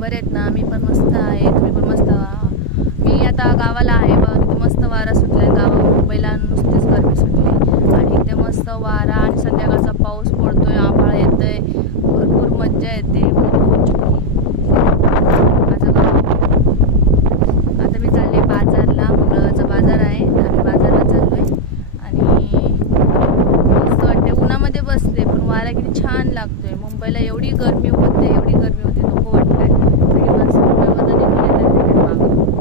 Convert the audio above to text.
बरे आहेत ना? मी पण मस्त आहे, तुम्ही पण मस्त व्हा. मी आता गावाला आहे बघ, इथे मस्त वारा सुटलाय. मुंबईला नुसतीच गरमी सुटली आणि इथे मस्त वारा आणि संध्याकाळचा पाऊस पडतोय, आभाळ येतंय, भरपूर मज्जा येते. माझं गाव आता मी चालले बाजारला, मंगळवारचा बाजार आहे, आम्ही बाजारला चाललोय आणि मस्त वाटते. उन्हामध्ये बसले पण वारा किती छान लागतोय. मुंबईला एवढी गरमी होते, नको वाटतंय. सगळी माणसं मुंबईमधून निघून येतात मागं.